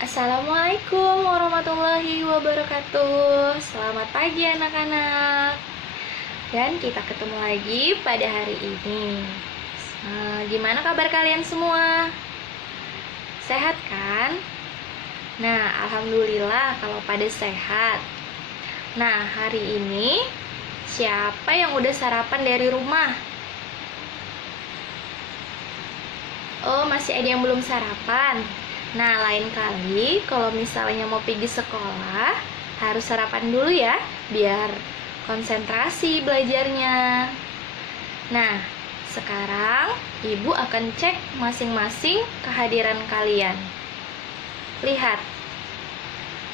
Assalamualaikum warahmatullahi wabarakatuh. Selamat pagi anak-anak. Dan kita ketemu lagi pada hari ini. Gimana kabar kalian semua? Sehat kan? Nah, alhamdulillah kalau pada sehat. Nah, hari ini siapa yang udah sarapan dari rumah? Oh, masih ada yang belum sarapan. Nah, lain kali kalau misalnya mau pergi sekolah, harus sarapan dulu ya, biar konsentrasi belajarnya. Nah, sekarang Ibu akan cek masing-masing kehadiran kalian. Lihat,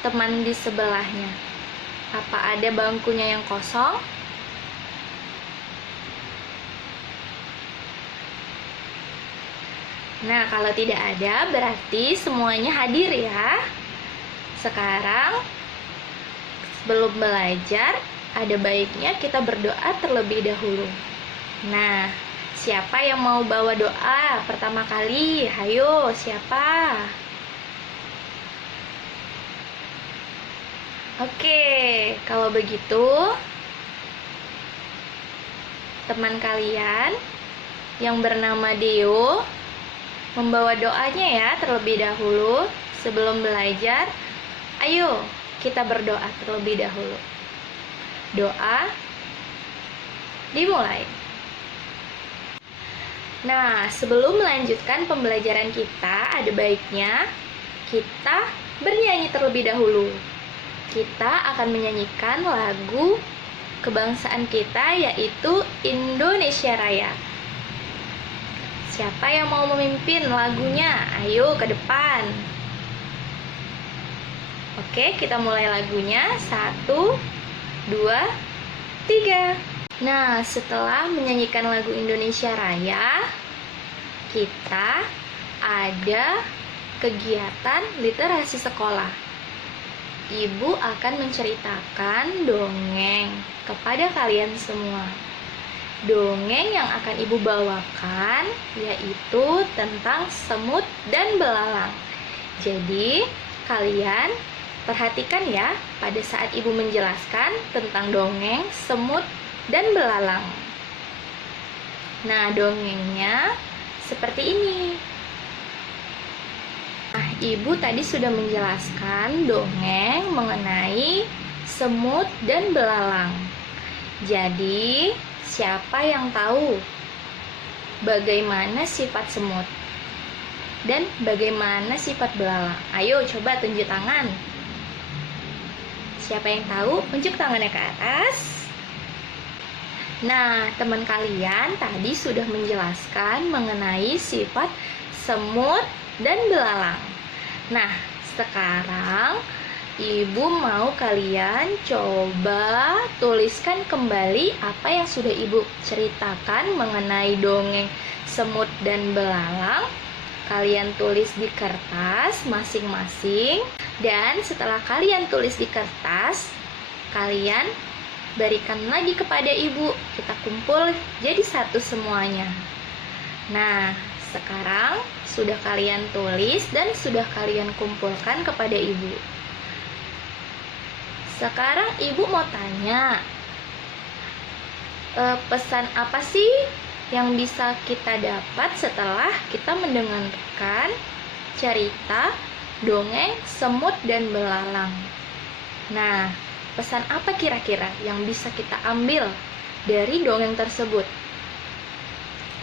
teman di sebelahnya. Apa ada bangkunya yang kosong? Nah, kalau tidak ada, berarti semuanya hadir ya. Sekarang, sebelum belajar, ada baiknya kita berdoa terlebih dahulu. Nah, siapa yang mau bawa doa pertama kali? Hayo, siapa? Oke, kalau begitu, teman kalian yang bernama Deo membawa doanya ya terlebih dahulu sebelum belajar. Ayo kita berdoa terlebih dahulu. Doa dimulai. Nah, sebelum melanjutkan pembelajaran kita, ada baiknya kita bernyanyi terlebih dahulu. Kita akan menyanyikan lagu kebangsaan kita, yaitu Indonesia Raya. Siapa yang mau memimpin lagunya? Ayo ke depan. Oke, kita mulai lagunya. 1, 2, 3. Nah, setelah menyanyikan lagu Indonesia Raya, kita ada kegiatan literasi sekolah. Ibu akan menceritakan dongeng kepada kalian semua. Dongeng yang akan Ibu bawakan yaitu tentang semut dan belalang. Jadi, kalian perhatikan ya pada saat Ibu menjelaskan tentang dongeng semut dan belalang. Nah, dongengnya seperti ini. Nah, Ibu tadi sudah menjelaskan dongeng mengenai semut dan belalang. Jadi, siapa yang tahu bagaimana sifat semut dan bagaimana sifat belalang? Ayo coba tunjuk tangan. Siapa yang tahu? Unjuk tangannya ke atas. Nah, teman kalian tadi sudah menjelaskan mengenai sifat semut dan belalang. Nah, sekarang Ibu mau kalian coba tuliskan kembali apa yang sudah Ibu ceritakan mengenai dongeng semut dan belalang. Kalian tulis di kertas masing-masing. Dan setelah kalian tulis di kertas, kalian berikan lagi kepada Ibu. Kita kumpul jadi satu semuanya. Nah, sekarang sudah kalian tulis dan sudah kalian kumpulkan kepada Ibu. Sekarang Ibu mau tanya, pesan apa sih yang bisa kita dapat setelah kita mendengarkan cerita dongeng semut dan belalang? Nah, pesan apa kira-kira yang bisa kita ambil dari dongeng tersebut?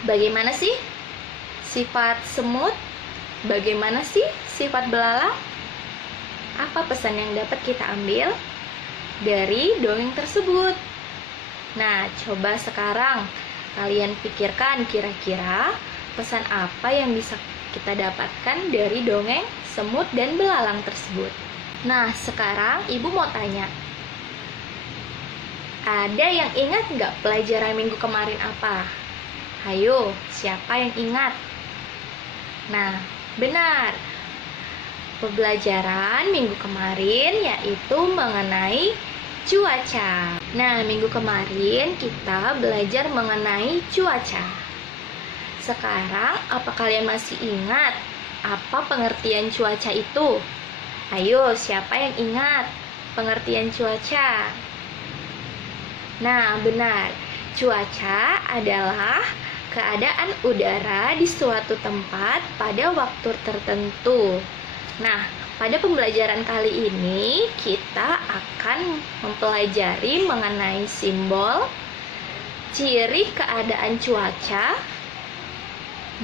Bagaimana sih sifat semut? Bagaimana sih sifat belalang? Apa pesan yang dapat kita ambil dari dongeng tersebut? Nah, coba sekarang kalian pikirkan kira-kira pesan apa yang bisa kita dapatkan dari dongeng semut dan belalang tersebut. Nah, sekarang Ibu mau tanya, ada yang ingat nggak pelajaran minggu kemarin apa? Hayo, siapa yang ingat? Nah, benar. Pembelajaran minggu kemarin yaitu mengenai cuaca. Nah, minggu kemarin kita belajar mengenai cuaca. Sekarang, apa kalian masih ingat apa pengertian cuaca itu? Ayo, siapa yang ingat pengertian cuaca? Nah, benar. Cuaca adalah keadaan udara di suatu tempat pada waktu tertentu. Nah, pada pembelajaran kali ini kita akan mempelajari mengenai simbol, ciri keadaan cuaca,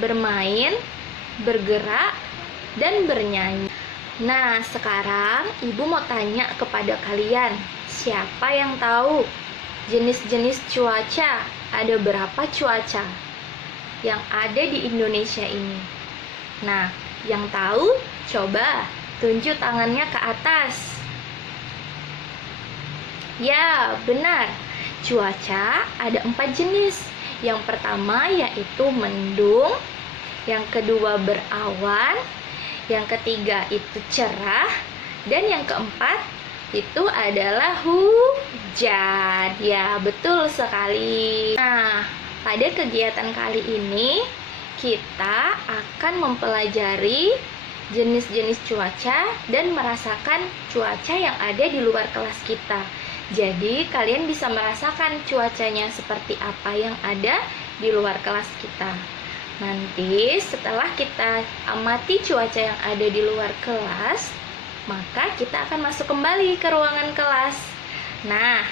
bermain, bergerak, dan bernyanyi. Nah, sekarang Ibu mau tanya kepada kalian, siapa yang tahu jenis-jenis cuaca? Ada berapa cuaca yang ada di Indonesia ini? Nah, yang tahu coba tunjuk tangannya ke atas. Ya, benar. Cuaca ada 4 jenis. Yang pertama yaitu mendung, yang kedua berawan, yang ketiga itu cerah, dan yang keempat itu adalah hujan. Ya, betul sekali. Nah, pada kegiatan kali ini kita akan mempelajari jenis-jenis cuaca dan merasakan cuaca yang ada di luar kelas kita. Jadi, kalian bisa merasakan cuacanya seperti apa yang ada di luar kelas kita. Nanti setelah kita amati cuaca yang ada di luar kelas, maka kita akan masuk kembali ke ruangan kelas. Nah,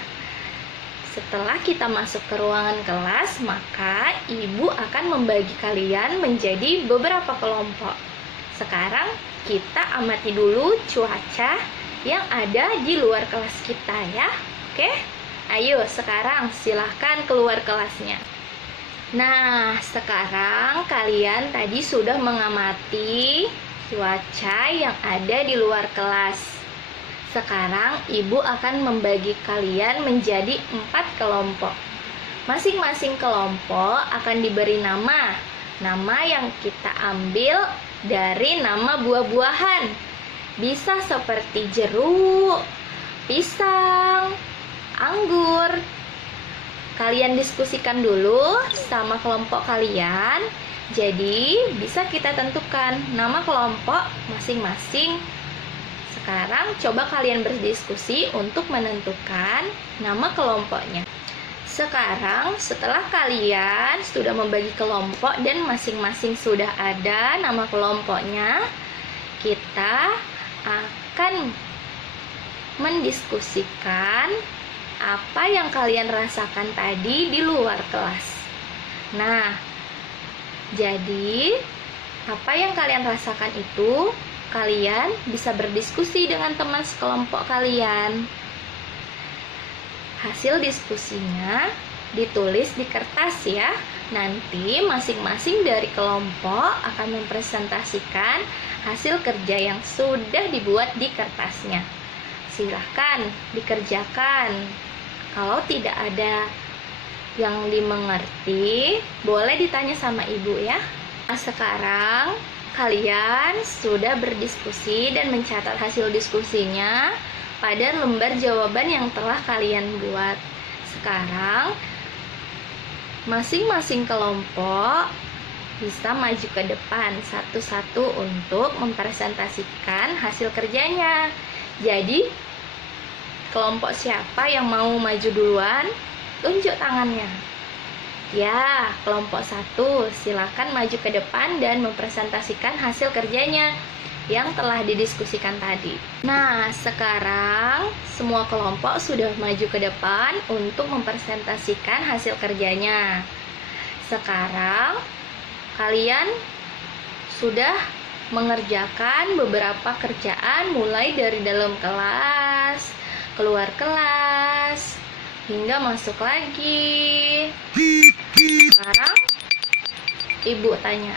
setelah kita masuk ke ruangan kelas, maka Ibu akan membagi kalian menjadi beberapa kelompok. Sekarang kita amati dulu cuaca yang ada di luar kelas kita ya. Oke? Ayo sekarang silahkan keluar kelasnya. Nah, sekarang kalian tadi sudah mengamati cuaca yang ada di luar kelas. Sekarang Ibu akan membagi kalian menjadi 4 kelompok. Masing-masing kelompok akan diberi nama. Nama yang kita ambil dari nama buah-buahan. Bisa seperti jeruk, pisang, anggur. Kalian diskusikan dulu sama kelompok kalian. Jadi bisa kita tentukan nama kelompok masing-masing. Sekarang coba kalian berdiskusi untuk menentukan nama kelompoknya. Sekarang setelah kalian sudah membagi kelompok dan masing-masing sudah ada nama kelompoknya, kita akan mendiskusikan apa yang kalian rasakan tadi di luar kelas. Nah, jadi apa yang kalian rasakan itu kalian bisa berdiskusi dengan teman sekelompok kalian. Hasil diskusinya ditulis di kertas ya. Nanti masing-masing dari kelompok akan mempresentasikan hasil kerja yang sudah dibuat di kertasnya. Silahkan dikerjakan. Kalau tidak ada yang dimengerti, boleh ditanya sama ibu ya. Nah, sekarang kalian sudah berdiskusi dan mencatat hasil diskusinya pada lembar jawaban yang telah kalian buat. Sekarang masing-masing kelompok bisa maju ke depan satu-satu untuk mempresentasikan hasil kerjanya. Jadi kelompok siapa yang mau maju duluan? Tunjuk tangannya. Ya, kelompok 1 silakan maju ke depan dan mempresentasikan hasil kerjanya yang telah didiskusikan tadi. Nah, sekarang semua kelompok sudah maju ke depan untuk mempresentasikan hasil kerjanya. Sekarang kalian sudah mengerjakan beberapa kerjaan mulai dari dalam kelas, keluar kelas, hingga masuk lagi. Sekarang ibu tanya,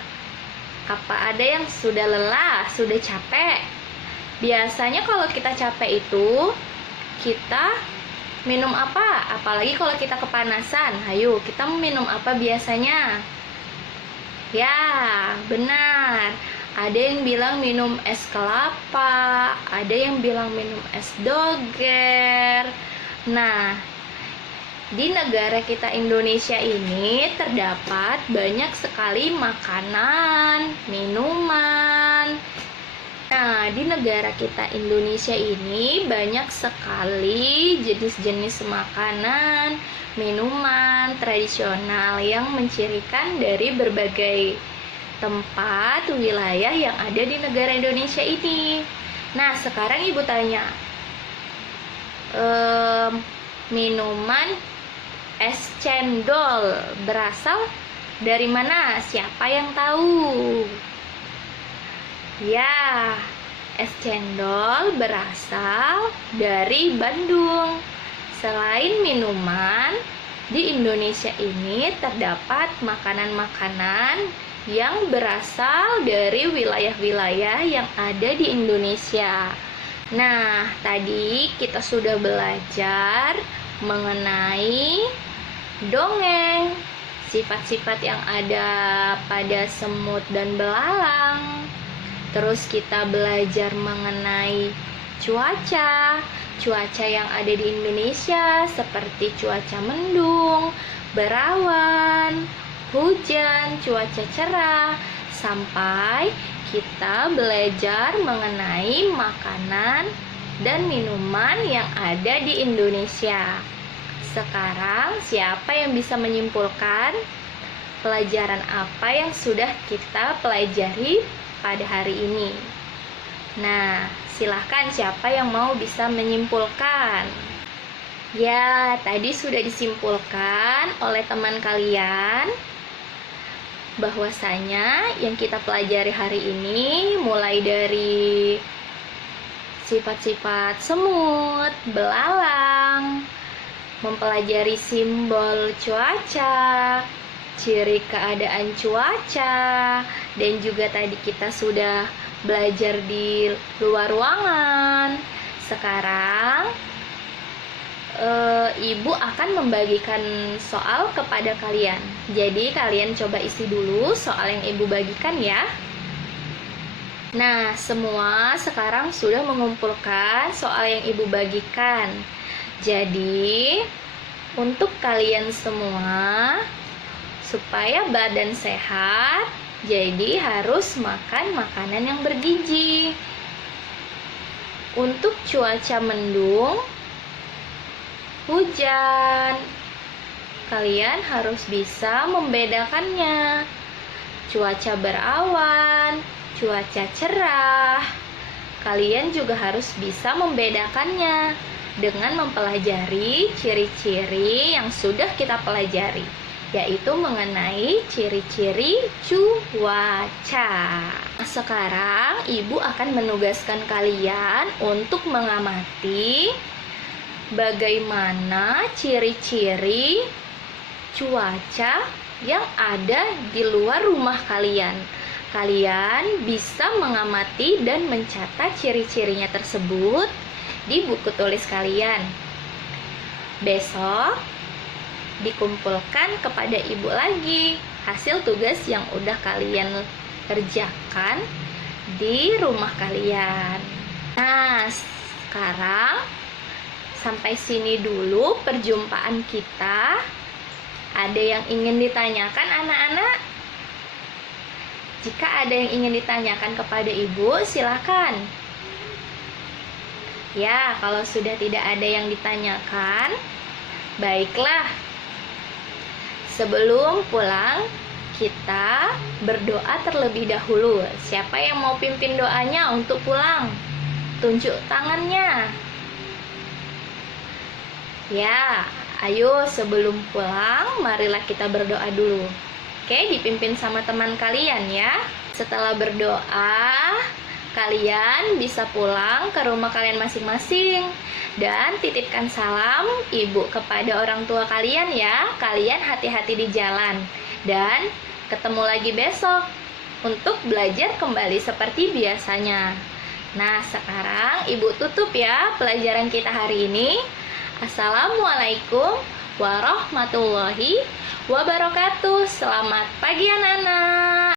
apa ada yang sudah lelah, sudah capek? Biasanya kalau kita capek itu, kita minum apa? Apalagi kalau kita kepanasan. Ayo, kita minum apa biasanya? Ya, benar. Ada yang bilang minum es kelapa, ada yang bilang minum es doger. Nah, di negara kita Indonesia ini terdapat banyak sekali makanan, minuman Nah, di negara kita Indonesia ini banyak sekali jenis-jenis makanan, minuman tradisional yang mencirikan dari berbagai tempat, wilayah yang ada di negara Indonesia ini. Nah, sekarang Ibu tanya, minuman es cendol berasal dari mana? Siapa yang tahu? Ya, es cendol berasal dari Bandung. Selain minuman, di Indonesia ini terdapat makanan-makanan yang berasal dari wilayah-wilayah yang ada di Indonesia. Nah, tadi kita sudah belajar mengenai dongeng, sifat-sifat yang ada pada semut dan belalang. Terus kita belajar mengenai cuaca yang ada di Indonesia seperti cuaca mendung, berawan, hujan, cuaca cerah, sampai kita belajar mengenai makanan dan minuman yang ada di Indonesia. Sekarang siapa yang bisa menyimpulkan pelajaran apa yang sudah kita pelajari pada hari ini? Nah, silahkan siapa yang mau bisa menyimpulkan. Ya, tadi sudah disimpulkan oleh teman kalian bahwasanya yang kita pelajari hari ini mulai dari sifat-sifat semut, belalang, mempelajari simbol cuaca, ciri keadaan cuaca, dan juga tadi kita sudah belajar di luar ruangan. Sekarang Ibu akan membagikan soal kepada kalian. Jadi kalian coba isi dulu soal yang Ibu bagikan ya. Nah, semua sekarang sudah mengumpulkan soal yang Ibu bagikan. Jadi, untuk kalian semua, supaya badan sehat, jadi harus makan makanan yang bergizi. Untuk cuaca mendung, hujan, kalian harus bisa membedakannya. Cuaca berawan, cuaca cerah, kalian juga harus bisa membedakannya dengan mempelajari ciri-ciri yang sudah kita pelajari, yaitu mengenai ciri-ciri cuaca. Sekarang Ibu akan menugaskan kalian untuk mengamati bagaimana ciri-ciri cuaca yang ada di luar rumah kalian. Kalian bisa mengamati dan mencatat ciri-cirinya tersebut di buku tulis kalian. Besok dikumpulkan kepada Ibu lagi hasil tugas yang udah kalian kerjakan di rumah kalian. Nah, sekarang sampai sini dulu perjumpaan kita. Ada yang ingin ditanyakan anak-anak? Jika ada yang ingin ditanyakan kepada Ibu, silakan. Ya, kalau sudah tidak ada yang ditanyakan, baiklah. Sebelum pulang, kita berdoa terlebih dahulu. Siapa yang mau pimpin doanya untuk pulang? Tunjuk tangannya. Ya, ayo sebelum pulang, marilah kita berdoa dulu. Oke, dipimpin sama teman kalian ya. Setelah berdoa, kalian bisa pulang ke rumah kalian masing-masing. Dan titipkan salam Ibu kepada orang tua kalian ya. Kalian hati-hati di jalan. Dan ketemu lagi besok untuk belajar kembali seperti biasanya. Nah, sekarang Ibu tutup ya pelajaran kita hari ini. Assalamualaikum warahmatullahi wabarakatuh. Selamat pagi anak-anak.